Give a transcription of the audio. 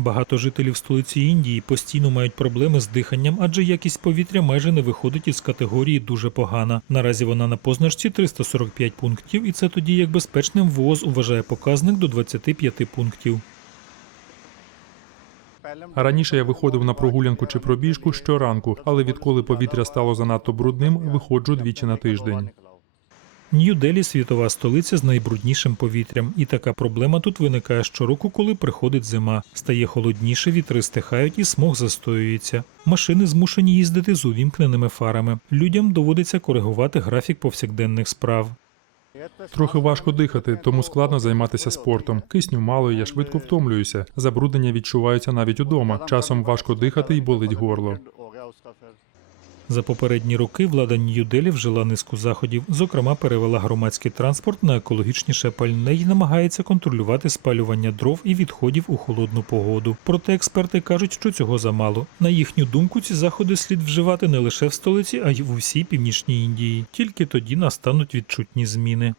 Багато жителів столиці Індії постійно мають проблеми з диханням, адже якість повітря майже не виходить із категорії дуже погана. Наразі вона на позначці 345 пунктів, і це тоді як безпечним ВОЗ вважає показник до 25 пунктів. Раніше я виходив на прогулянку чи пробіжку щоранку, але відколи повітря стало занадто брудним, виходжу двічі на тиждень. Нью-Делі – світова столиця з найбруднішим повітрям, і така проблема тут виникає щороку, коли приходить зима. Стає холодніше, вітри стихають і смог застоюється. Машини змушені їздити з увімкненими фарами. Людям доводиться коригувати графік повсякденних справ. Трохи важко дихати, тому складно займатися спортом. Кисню мало, я швидко втомлююся. Забруднення відчуваються навіть удома. Часом важко дихати і болить горло. За попередні роки влада Нью-Делі вжила низку заходів, зокрема перевела громадський транспорт на екологічніше пальне і намагається контролювати спалювання дров і відходів у холодну погоду. Проте експерти кажуть, що цього замало. На їхню думку, ці заходи слід вживати не лише в столиці, а й в усій північній Індії. Тільки тоді настануть відчутні зміни.